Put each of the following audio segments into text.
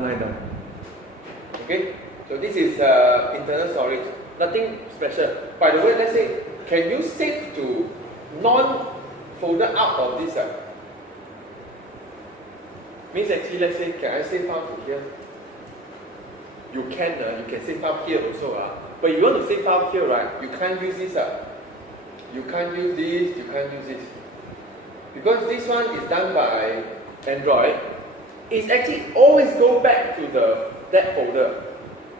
timeline now. Okay, so this is internal storage, nothing special. By the way, let's say, can you save to non-folder out of this? Means actually, let's say, can I save file to here? You can save file here also. But if you want to save file here, right, you can't use this. You can't use this, you can't use this. Because this one is done by Android, it's actually always go back to that folder,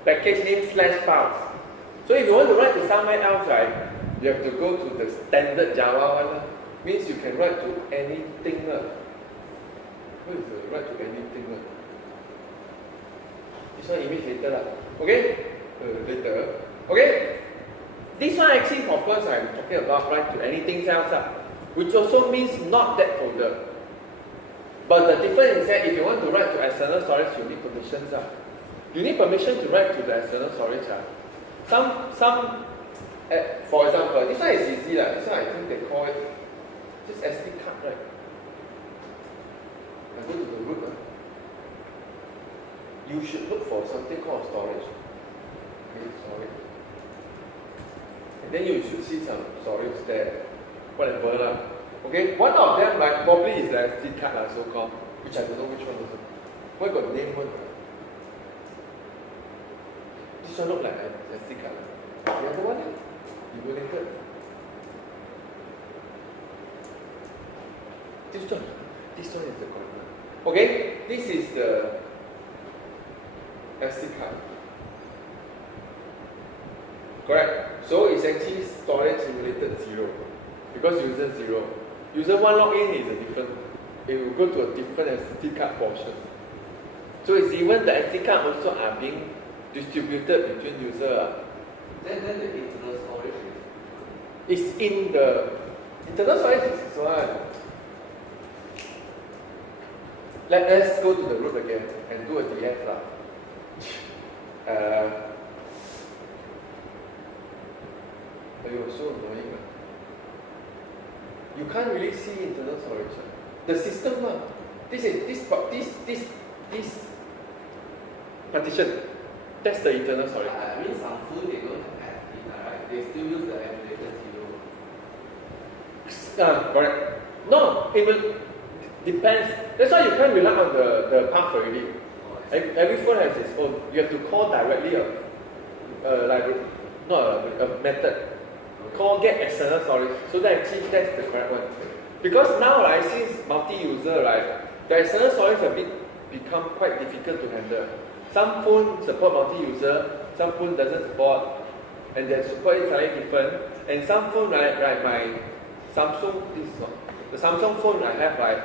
package name / files. So if you want to write to somewhere else, right, you have to go to the standard Java one. Means you can write to anything. What is the write to anything? This one image later. Okay? Later. Okay? This one actually, of course, I'm talking about write to anything else, which also means not that folder. But the difference is that if you want to write to external storage, you need permissions. You need permission to write to the external storage. For example, this one is easy. This one I think they call it just SD card, right? I go to the root. You should look for something called storage. Okay, storage. And then you should see some storage there. Whatever. Okay, one of them probably is the SD card, so-called, which I don't know which one also. Why got name one? This one look like an SD card. The other one, you go later. This one is the corner. Okay, this is the SD card. Correct. So it's actually storage simulated 0 because user 0. User 1 login is a different. It will go to a different SD card portion. So it's even the SD card also are being distributed between user. Then the internal storage is in the internal storage is this one. Let us go to the root again and do a df lah. So annoying. You can't really see internal storage. The system, this partition, that's the internal storage. I mean, some phone they don't have it, right? They still use the emulator 0. Correct. No, it will depends. That's why you can't rely on the path already. Every phone has its own. You have to call directly a method. Call get external storage. So that actually that's the correct one. Because now, right, since multi-user, right, the external storage a bit become quite difficult to handle. Some phone support multi-user, some phone doesn't support, and the support is slightly different. And some phone, right, my Samsung, the Samsung phone I have, right,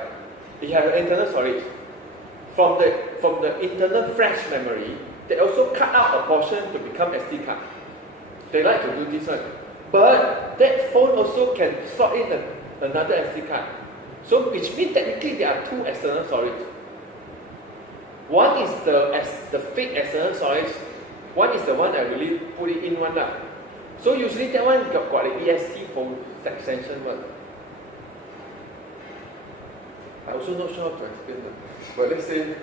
it has internal storage. From the internal flash memory, they also cut out a portion to become SD card. They like to do this one. But that phone also can slot in another SD card. So which means technically there are two external storage. One is the fake external storage. One is the one I really put it in one. So usually that one got the EST phone extension one. I also not sure how to explain that. But let's say,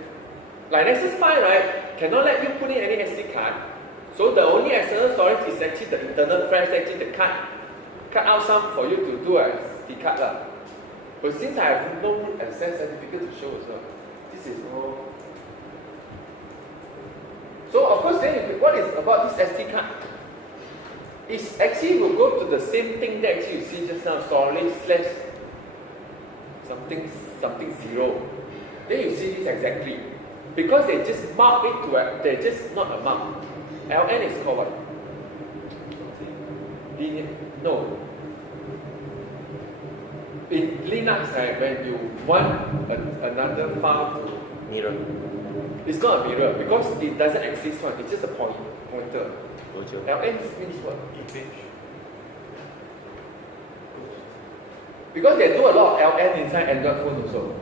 like Nexus 5, right, cannot let you put in any SD card. So the only external storage is actually the internal flash, actually the cut out some for you to do a SD card. But since I have no access certificate to show as well, this is all. So of course then what is about this SD card? It actually will go to the same thing that actually you see just now, storage / something 0. Then you see this exactly. Because they just mark it to they're just not a mark. LN is called what? No. In Linux, right, when you want another file to mirror, it's not a mirror because it doesn't exist one. It's just a pointer. LN means what? Image. Because they do a lot of LN inside Android phone also.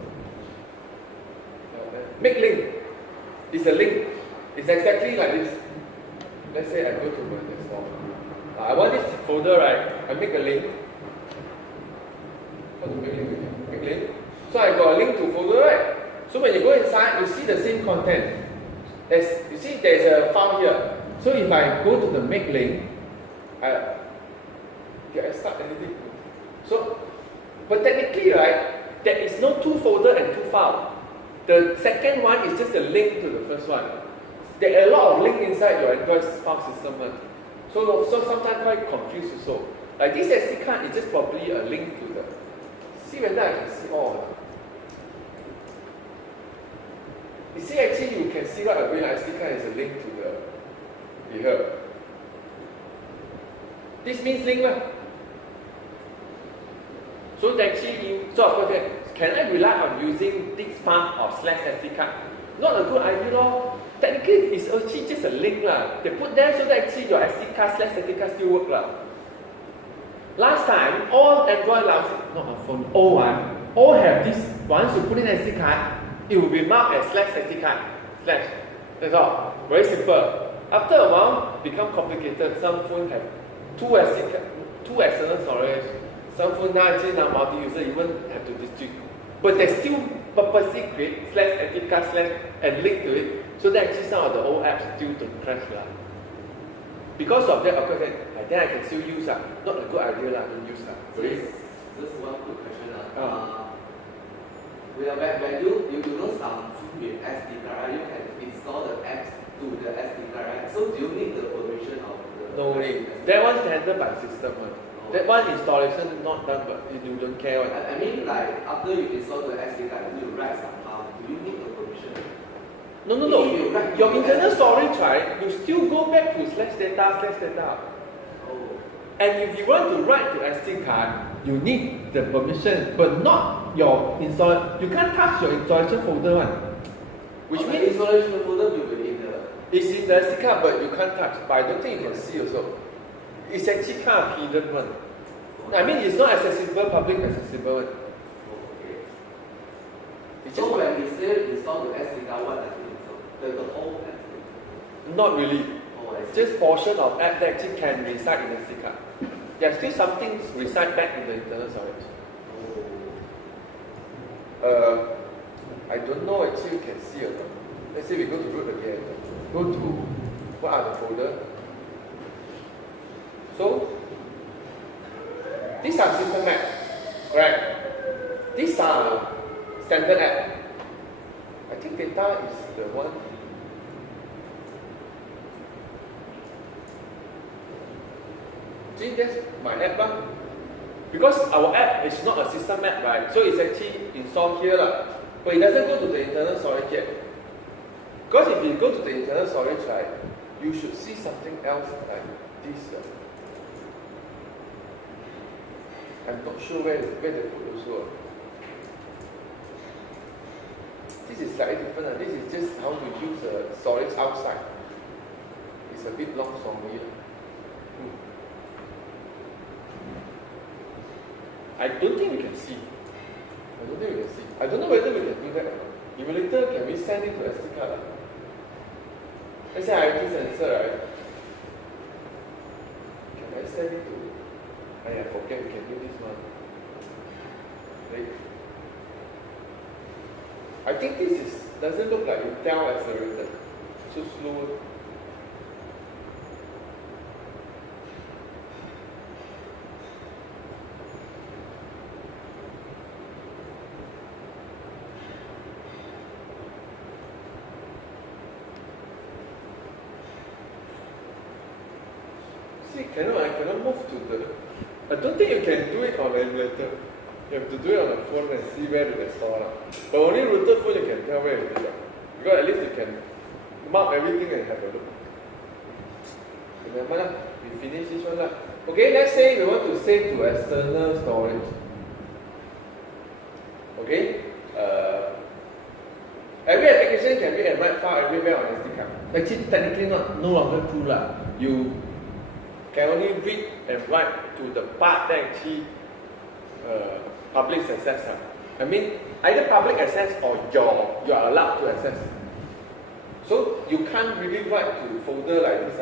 Make link. It's a link. It's exactly like this. Let's say I go to my desktop. I want this folder, right? I make a link. How to make link? Make link. So I got a link to folder, right? So when you go inside, you see the same content. You see, there's a file here. So if I go to the make link, I start anything. So, but technically, right, there is no 2 folder and 2 file. The second one is just a link to the first one. There are a lot of links inside your Android file system. So sometimes quite confused also. Like this SD card is just probably a link to the. See whether I can see all. You see, actually, you can see what a green SD card is a link to the here. This means link. So actually, so of course, can I rely on using this path or / SD card? Not a good idea, lor. Technically, it's actually just a link lah. They put there so that actually your SD card / SD card still work lah. Last time, all Android not a phone, all one, all have this. Once you put in SD card, it will be marked as / SD card /. That's all. Very simple. After a while, become complicated. Some phones have 2 SD card, 2 external storage. Some phones now actually multi-user even have to distribute. But they still purposely create / SD card / and link to it. So that actually some of the old apps still don't crash lah. Because of that, of course, then I can still use Not a good idea lah, don't use Just one quick question when you know some phone with SD card, right, you can install the apps to the SD card, right? So do you need the permission of the? No need. That one's handled by system one. That one installation not done, but you don't care one. I mean, like after you install the SD card, you write somehow. Do you need the permission? No. Your internal storage, right? You still go back to /data. Oh. And if you want to write to SD card, you need the permission, but not your install. You can't touch your installation folder one. Which means installation folder will be in the. It's in the SD card, but you can't touch. But I don't think you can see also. It's actually kind of hidden one. I mean, it's not accessible, public accessible one. Okay. It's So just when we say install the SD card, what does it install? The whole SD. not really. Oh, I see. Just portion of app that actually can reside in the SD card. There's still something reside back in the internal storage. I don't know actually you can see or not. Let's say we go to root again. Go to what are the folder? So these are system app, correct? These are standard app. I think data is the one. See, that's my app. Because our app is not a system app, right? So it's actually installed here. But it doesn't go to the internal storage yet. Because if you go to the internal storage, right, you should see something else like this. I'm not sure where they put also. This is slightly different. This is just how to use the storage outside. It's a bit long for me. I don't think we can see. I don't know whether we can do that or not. Emulator, can we send it to SD card? Let's say I have this sensor, right? Can I send it to? I forget we can do this one. Right? I think this doesn't look like Intel accelerated. So slow. See, I cannot move to the. I don't think you can do it on the emulator. You have to do it on the phone and see where to store. But only router phone you can tell where it is. Because at least you can mark everything and have a look. Remember, we finish this one. Okay, let's say we want to save to external storage. Okay? Every application can read and write file everywhere on SD card. Actually, technically no longer true. You can only read and write to the part that actually public access. I mean, either public access or you are allowed to access. So you can't really write to folder like this.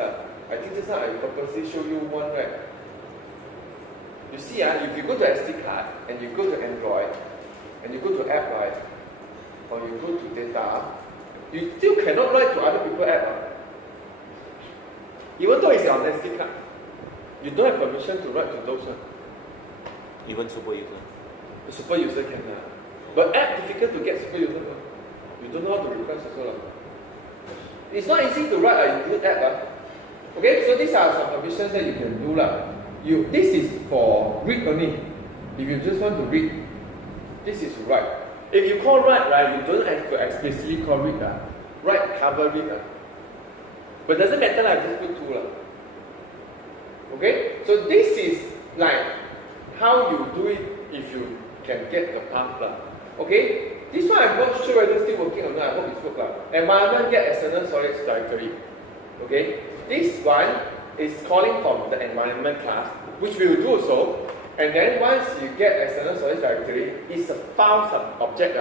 I think just now I purposely show you one, right? You see, if you go to SD card and you go to Android and you go to app, right, or you go to data, you still cannot write to other people. Even though it's on SD card, you don't have permission to write to those one. Even super user. The super user can. But app difficult to get super user. You don't know how to request also. It's not easy to write a good app. Okay, so these are some permissions that you can do. This is for read only. If you just want to read, this is write. If you call write, right, you don't have to explicitly call read. Write, cover, read. But doesn't matter, just put 2. Okay, so this is like how you do it if you can get the path. Okay, this one I'm not sure whether it's still working or not. I hope it's working. Environment get external storage directory. Okay, this one is calling from the environment class, which we will do also. And then once you get external storage directory, it's a file object.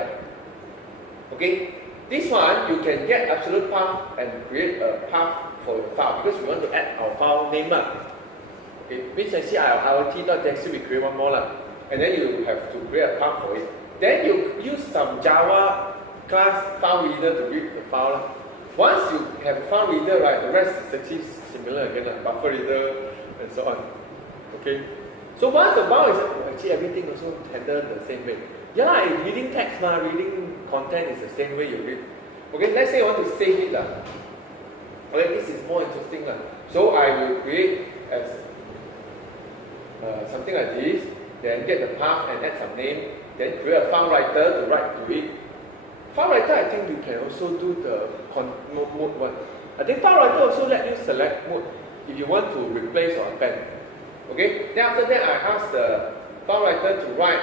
Okay, this one you can get absolute path and create a path for your file because we want to add our file name. Okay, which actually our IoT.txt we create one more. And then you have to create a path for it. Then you use some Java class file reader to read the file. Once you have a file reader, right, the rest is actually similar again, like buffer reader and so on. Okay. So once the file is actually everything also handled the same way. Yeah, reading text, reading content is the same way you read. Okay, let's say you want to save it. Okay, this is more interesting. So I will create as something like this, then get the path and add some name, then create a file writer to write to it. File writer, I think you can also do the mode one. I think file writer also let you select mode if you want to replace or append. Okay, then after that I ask the file writer to write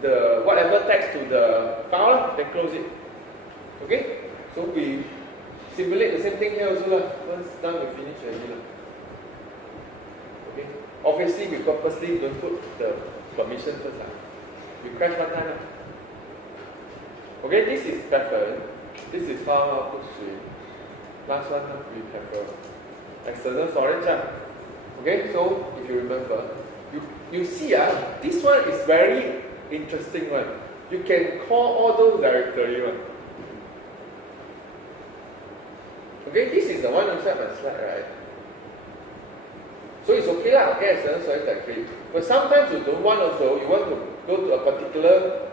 the whatever text to the file, then close it. Okay, so we simulate the same thing here also. Once done, we finish already. Okay, obviously we purposely don't put the permission first. We crash one time. Okay, this is pattern. This is file output stream. Last one, we have external storage. Okay, so if you remember, you see this one is very interesting one. You can call all those directory one. Okay, this is the one inside my slide, right? So it's okay okay, external storage directory. But sometimes you don't want also, you want to go to a particular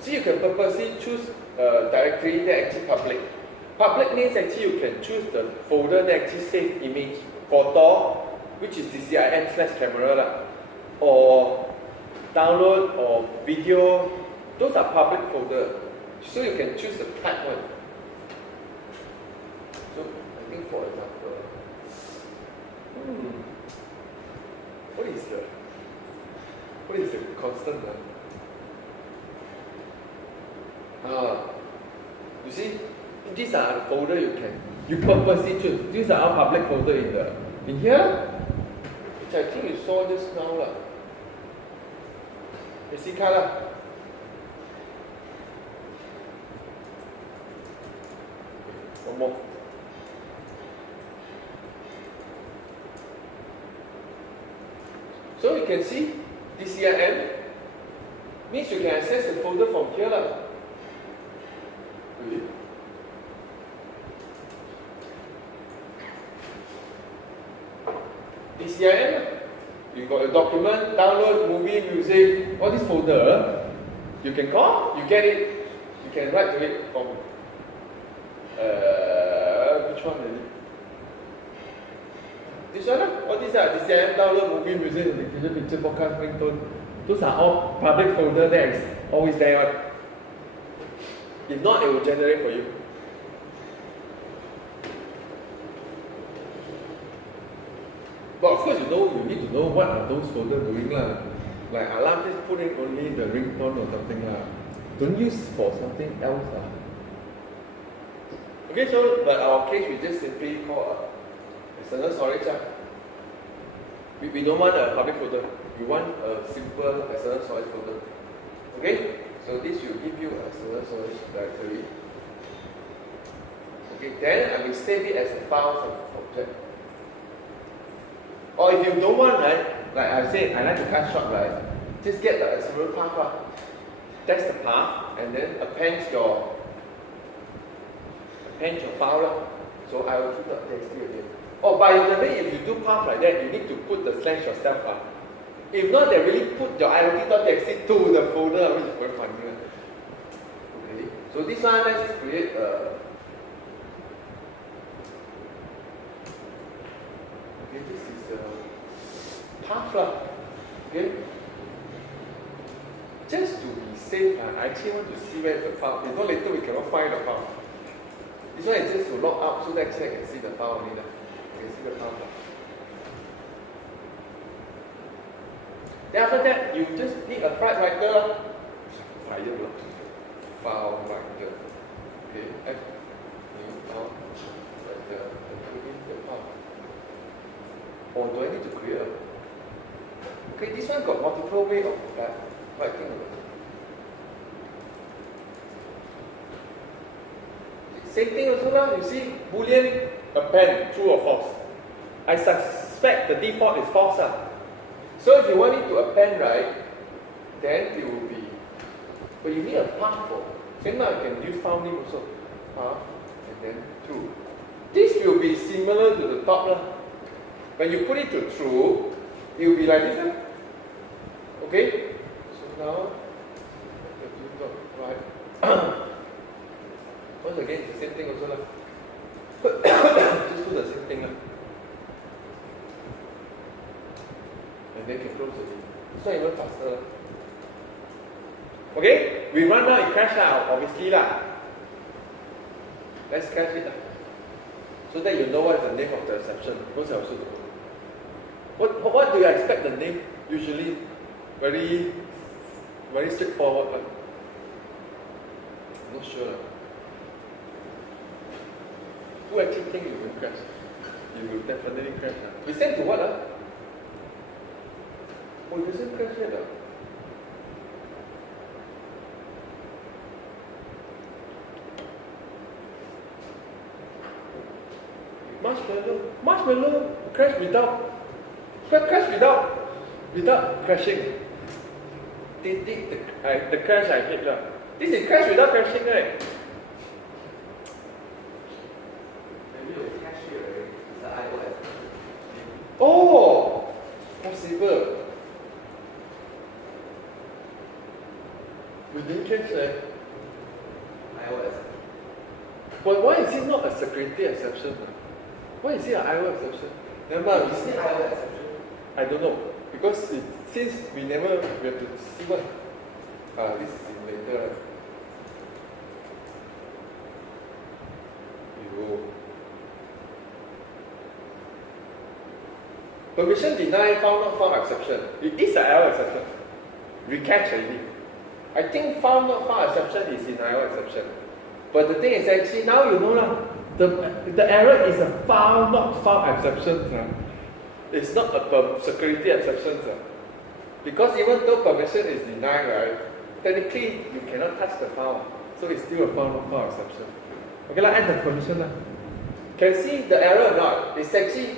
see, you can purposely choose a directory that actually public. Public means actually you can choose the folder that actually save image, photo, which is DCIM/camera, or download or video. Those are public folder. So you can choose the type one. So I think for example, what is the constant? You see, these are the folder you purposely choose. These are our public folder in here, which I think you saw just now. You see color. One more. So you can see DCIM means you can access the folder from here. DCIM, you got a document, download, movie, music, all this folder, you can call, you get it, you can write to it from, which one is it? This one, all these are DCIM, download, movie, music, notification, picture, podcast, ringtone. Those are all public folder that is always there. If not, it will generate for you. But of course, you need to know what are those folders doing. Like alarm, just put in only the ringtone or something. Don't use for something else. Okay, so but our case we just simply call external storage. We don't want a public folder. We want a simple external storage folder. Okay, so this will give you a external storage directory. Okay, then I will save it as a file object. Or if you don't want, right, like I said, I like to cut short, right, just get the external path. That's the path, and then append append your file lah. So IoT.txt again. Oh, by the way, if you do path like that, you need to put the slash yourself up. If not, they really put your IoT.txt to the folder, which is very funny. Okay, so this one, let's create a. Okay, this is a path lah. Okay. Just to be safe, I actually want to see where the file. If not, later we cannot find the file. This one is just to log out so that actually I can see the file only. I can see the file. Then after that, you just need a file writer. File writer. Okay, F new file writer. Put in the file. Or do I need to create a? Okay, this one got multiple way of writing. Same thing also lah. You see, Boolean append true or false. I suspect the default is false lah. So if you want it to append right, then it will be. But you need a path for. Then now you can use file name also. Path and then true. This will be similar to the top lah. When you put it to true, it will be like this lah. Okay. So now the blue dot right. Once again, it's the same thing also lah. Just do the same thing lah. And then can close it. It's not even faster. Okay, we run now, it crash out, obviously lah. Let's crash it lah. So that you know what is the name of the exception. Because I also don't know. What do you expect the name? Usually very straightforward one. Not sure lah. Who actually think you will crash? You will definitely crash lah. We send to what lah? Oh, it doesn't crash yet lah. Marshmallow crash without crashing. The crash I hate lah. This is crash without crashing, right? Maybe you cache it already. It's the iOS. Oh, possible. We didn't catch that. iOS. But why is it not a security exception? Why is it an IO exception? Never mind, You see iOS exception? I don't know. Because since we have to see what. This is in later. Right? Permission denied, found not found exception. It is an IO exception. We catch already. I think found not found exception is in IO exception. But the thing is actually now you know lah. The error is a found not found exception. It's not a security exception. Because even though permission is denied, right, technically you cannot touch the file. So it's still a found not found exception. Okay, let's add the permission lah. Can see the error or not? It's actually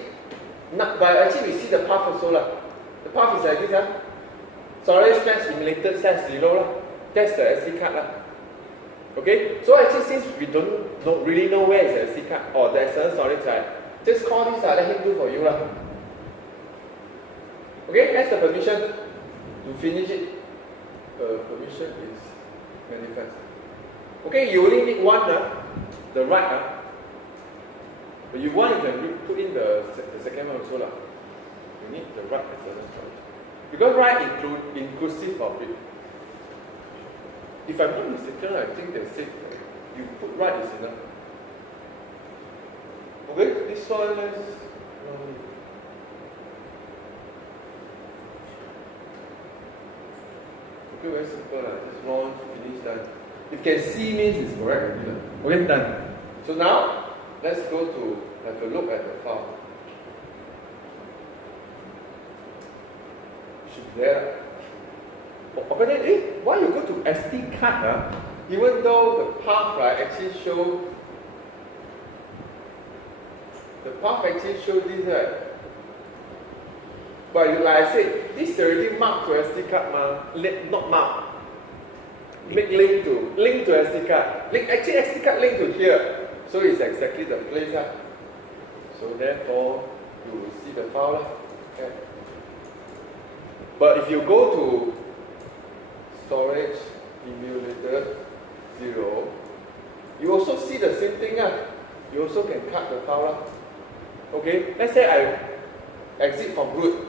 not, but actually we see the path also lah. The path is like this lah. Storage space emulated size 0 lah. That's the SD card lah. Okay, so actually since we don't really know where is the SD card or the external storage, right, just call this let him do for you lah. Okay, that's the permission to finish it. Permission is manifest. Okay, you only need one the right but you want you can put in the second one also lah. You need the right external storage because right inclusive of it. If I'm not mistaken, I think they said you put right is enough. Okay, this one is okay, very simple lah. Just launch, finish, done. If can see means it's correct already. Okay, done. So now let's go to have a look at the file. Should be there. Okay, then, why you go to SD card? Even though the path right actually show this right. But like I said, this is already marked to SD card not marked. Link to SD card. Actually SD card link to here. So it's exactly the place. So therefore, you will see the file. Okay. But if you go to storage emulator 0, you also see the same thing. You also can cut the file. Okay, let's say I exit from root.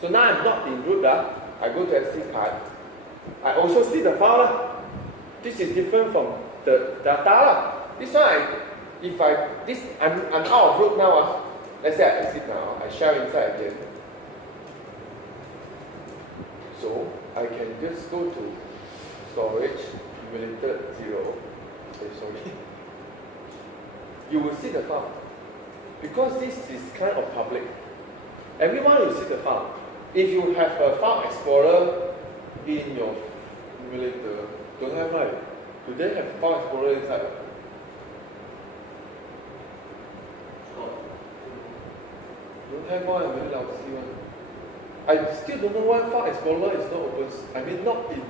So now I'm not in root. I go to SD card. I also see the file. This is different from the data. This one, I'm out of root now. Let's say I exit now. I shell inside again. So I can just go to storage emulator 0. Sorry. You will see the file. Because this is kind of public. Everyone will see the file. If you have a file explorer in your emulator, don't have, right? Do they have file explorer inside? Don't have one, I'm very lousy one. I still don't know why file explorer is not open. I mean, not in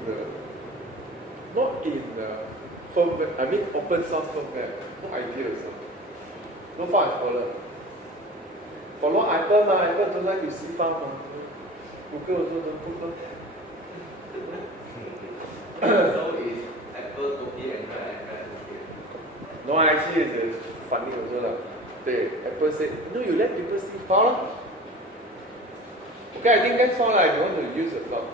the firmware. I mean, open source firmware. No idea. No file explorer. For long, Apple don't like to see file. Google also don't Google. So is Apple copy and Apple copy? No, actually it's funny also. Apple said, no, you let people see file. Okay, I think that's all. I don't want to use the file.